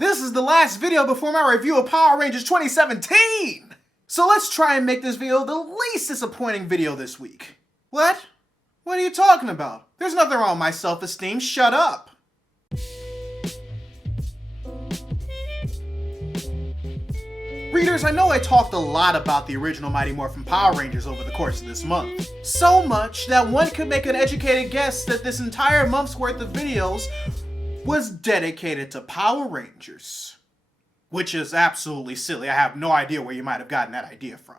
This is the last video before my review of Power Rangers 2017! So let's try and make this video the least disappointing video this week. What? What are you talking about? There's nothing wrong with my self-esteem, shut up! Readers, I know I talked a lot about the original Mighty Morphin Power Rangers over the course of this month. So much that one could make an educated guess that this entire month's worth of videos was dedicated to Power Rangers. Which is absolutely silly. I have no idea where you might have gotten that idea from.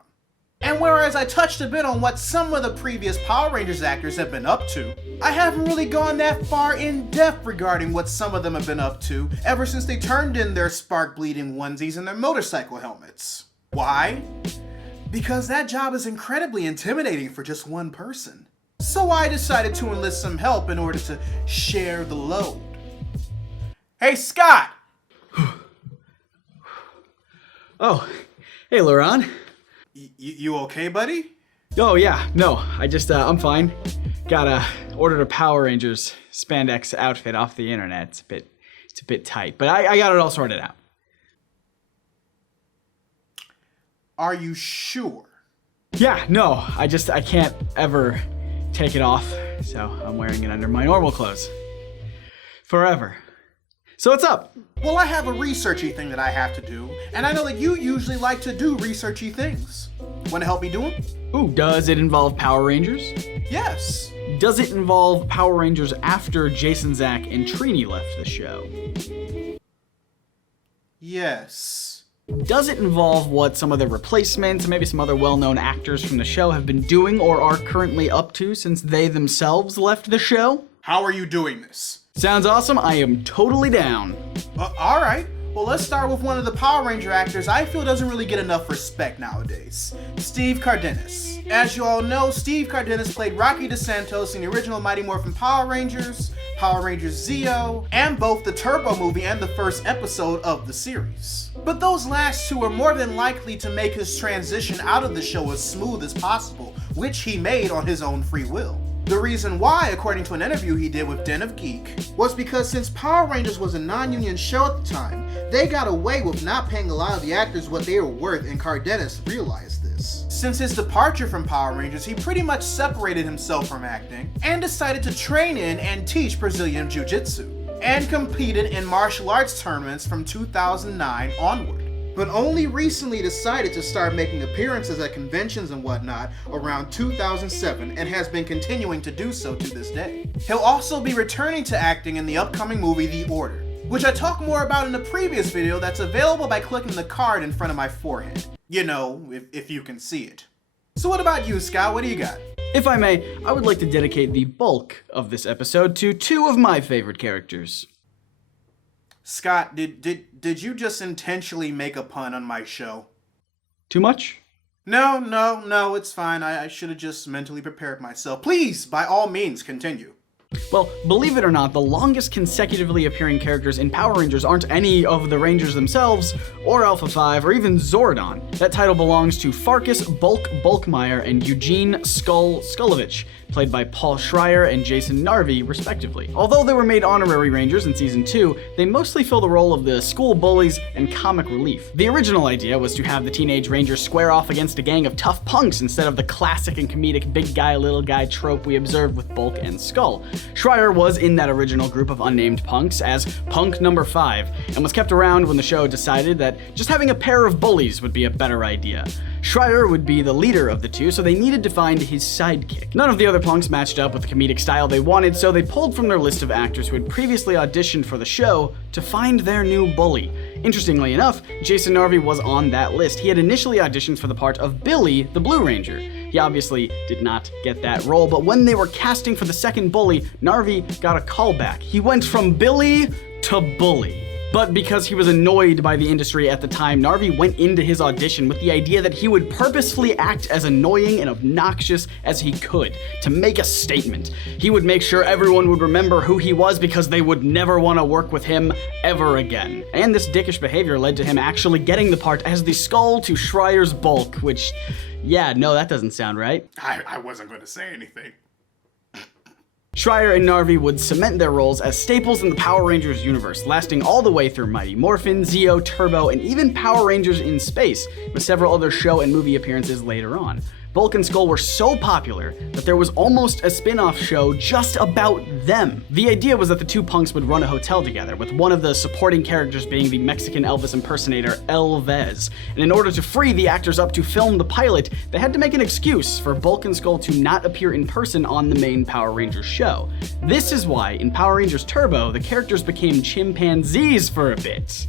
And whereas I touched a bit on what some of the previous Power Rangers actors have been up to, I haven't really gone that far in depth regarding what some of them have been up to ever since they turned in their spark-bleeding onesies and their motorcycle helmets. Why? Because that job is incredibly intimidating for just one person. So I decided to enlist some help in order to share the load. Hey, Scott! Oh, hey, Laurent. You okay, buddy? Oh, yeah, no, I'm fine. Ordered a Power Rangers spandex outfit off the internet. It's a bit tight, but I got it all sorted out. Are you sure? Yeah, no, I can't ever take it off, so I'm wearing it under my normal clothes. Forever. So what's up? Well, I have a researchy thing that I have to do, and I know that you usually like to do researchy things. Want to help me do them? Ooh, does it involve Power Rangers? Yes. Does it involve Power Rangers after Jason, Zach, and Trini left the show? Yes. Does it involve what some of the replacements, maybe some other well-known actors from the show have been doing or are currently up to since they themselves left the show? How are you doing this? Sounds awesome. I am totally down. Alright. Well, let's start with one of the Power Ranger actors I feel doesn't really get enough respect nowadays. Steve Cardenas. As you all know, Steve Cardenas played Rocky DeSantos in the original Mighty Morphin Power Rangers, Power Rangers Zeo, and both the Turbo movie and the first episode of the series. But those last two are more than likely to make his transition out of the show as smooth as possible, which he made on his own free will. The reason why, according to an interview he did with Den of Geek, was because since Power Rangers was a non-union show at the time, they got away with not paying a lot of the actors what they were worth, and Cardenas realized this. Since his departure from Power Rangers, he pretty much separated himself from acting, and decided to train in and teach Brazilian Jiu-Jitsu, and competed in martial arts tournaments from 2009 onward. But only recently decided to start making appearances at conventions and whatnot around 2007 and has been continuing to do so to this day. He'll also be returning to acting in the upcoming movie The Order, which I talked more about in a previous video that's available by clicking the card in front of my forehead. You know, if you can see it. So what about you, Scott? What do you got? If I may, I would like to dedicate the bulk of this episode to two of my favorite characters. Scott, did you just intentionally make a pun on my show? Too much? No, it's fine. I should have just mentally prepared myself. Please, by all means, continue. Well, believe it or not, the longest consecutively appearing characters in Power Rangers aren't any of the Rangers themselves, or Alpha 5, or even Zordon. That title belongs to Farkas Bulkmeyer and Eugene Skullovich, played by Paul Schreier and Jason Narvi, respectively. Although they were made honorary Rangers in Season 2, they mostly fill the role of the school bullies and comic relief. The original idea was to have the teenage Rangers square off against a gang of tough punks instead of the classic and comedic big guy, little guy trope we observed with Bulk and Skull. Schreier was in that original group of unnamed punks as Punk Number 5, and was kept around when the show decided that just having a pair of bullies would be a better idea. Schreier would be the leader of the two, so they needed to find his sidekick. None of the other punks matched up with the comedic style they wanted, so they pulled from their list of actors who had previously auditioned for the show to find their new bully. Interestingly enough, Jason Narvi was on that list. He had initially auditioned for the part of Billy, the Blue Ranger. He obviously did not get that role, but when they were casting for the second bully, Narvi got a callback. He went from Billy to Bully. But because he was annoyed by the industry at the time, Narvi went into his audition with the idea that he would purposefully act as annoying and obnoxious as he could to make a statement. He would make sure everyone would remember who he was because they would never want to work with him ever again. And this dickish behavior led to him actually getting the part as the Skull to Schreier's Bulk, which, yeah, no, that doesn't sound right. I wasn't going to say anything. Schreier and Narvi would cement their roles as staples in the Power Rangers universe, lasting all the way through Mighty Morphin, Zeo, Turbo, and even Power Rangers in Space, with several other show and movie appearances later on. Bulk and Skull were so popular that there was almost a spin-off show just about them. The idea was that the two punks would run a hotel together, with one of the supporting characters being the Mexican Elvis impersonator Elvez. And in order to free the actors up to film the pilot, they had to make an excuse for Bulk and Skull to not appear in person on the main Power Rangers show. This is why in Power Rangers Turbo, the characters became chimpanzees for a bit.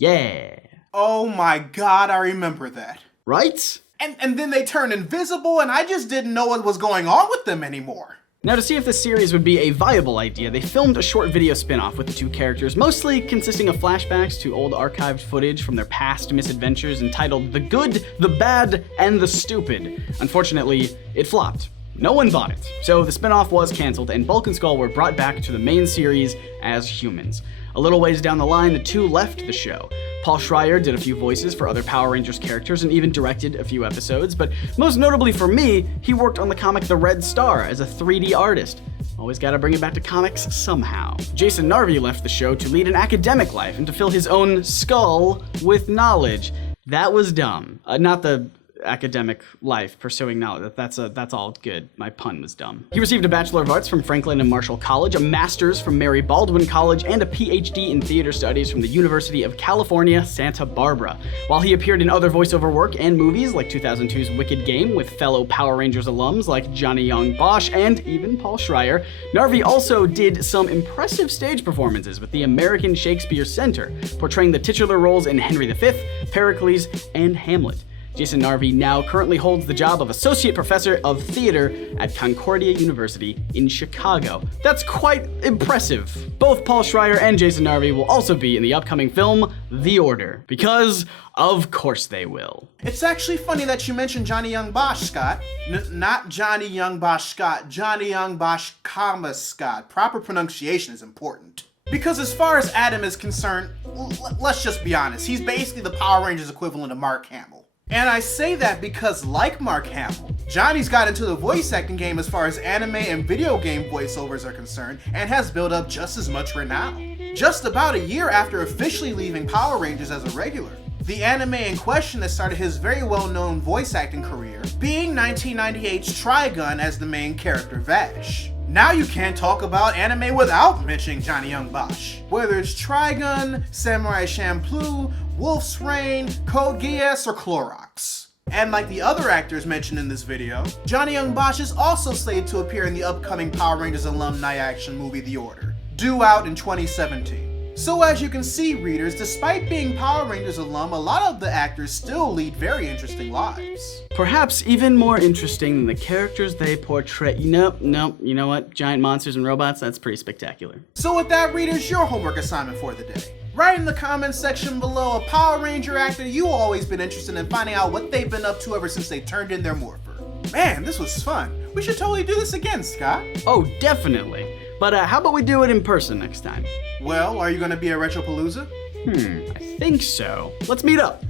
Yeah. Oh my god, I remember that. Right? And then they turned invisible, and I just didn't know what was going on with them anymore. Now, to see if this series would be a viable idea, they filmed a short video spin-off with the two characters, mostly consisting of flashbacks to old archived footage from their past misadventures entitled The Good, the Bad, and the Stupid. Unfortunately, it flopped. No one bought it, so the spin-off was canceled, and Bulk and Skull were brought back to the main series as humans. A little ways down the line, the two left the show. Paul Schreier did a few voices for other Power Rangers characters and even directed a few episodes, but most notably for me, he worked on the comic The Red Star as a 3D artist. Always gotta bring it back to comics somehow. Jason Narvi left the show to lead an academic life and to fill his own skull with knowledge. That was dumb. Not the academic life pursuing knowledge. That's all good. My pun was dumb. He received a Bachelor of Arts from Franklin and Marshall College, a Master's from Mary Baldwin College, and a PhD in Theater Studies from the University of California, Santa Barbara. While he appeared in other voiceover work and movies like 2002's Wicked Game with fellow Power Rangers alums like Johnny Yong, Bosch, and even Paul Schreier, Narvi also did some impressive stage performances with the American Shakespeare Center, portraying the titular roles in Henry V, Pericles, and Hamlet. Jason Narvi now currently holds the job of Associate Professor of Theater at Concordia University in Chicago. That's quite impressive. Both Paul Schreier and Jason Narvi will also be in the upcoming film, The Order, because of course they will. It's actually funny that you mentioned Johnny Young Bosch, Scott. Not Johnny Young Bosch Scott, Johnny Young Bosch, Scott. Proper pronunciation is important. Because as far as Adam is concerned, let's just be honest, he's basically the Power Rangers equivalent of Mark Hamill. And I say that because, like Mark Hamill, Johnny's got into the voice acting game as far as anime and video game voiceovers are concerned, and has built up just as much renown. Just about a year after officially leaving Power Rangers as a regular, the anime in question that started his very well-known voice acting career being 1998's Trigun as the main character Vash. Now you can't talk about anime without mentioning Johnny Young Bosch. Whether it's Trigun, Samurai Champloo, Wolf's Rain, Code Geass, or Clorox. And like the other actors mentioned in this video, Johnny Young Bosch is also slated to appear in the upcoming Power Rangers alumni action movie The Order, due out in 2017. So as you can see, readers, despite being Power Rangers alum, a lot of the actors still lead very interesting lives. Perhaps even more interesting than the characters they portray. Nope, you know what? Giant monsters and robots, that's pretty spectacular. So with that, readers, your homework assignment for the day. Write in the comments section below a Power Ranger actor you've always been interested in finding out what they've been up to ever since they turned in their morpher. Man, this was fun. We should totally do this again, Scott. Oh, definitely. But how about we do it in person next time? Well, are you gonna be at Retropalooza? I think so. Let's meet up.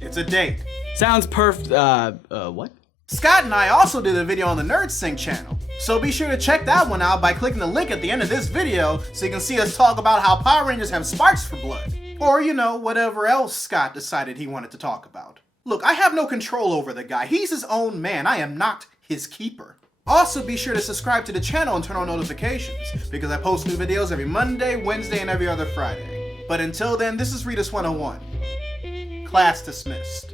It's a date. Sounds perfect. What? Scott and I also did a video on the NerdSync channel, so be sure to check that one out by clicking the link at the end of this video so you can see us talk about how Power Rangers have sparks for blood. Or, you know, whatever else Scott decided he wanted to talk about. Look, I have no control over the guy. He's his own man. I am not his keeper. Also, be sure to subscribe to the channel and turn on notifications, because I post new videos every Monday, Wednesday, and every other Friday. But until then, this is Readus 101. Class dismissed.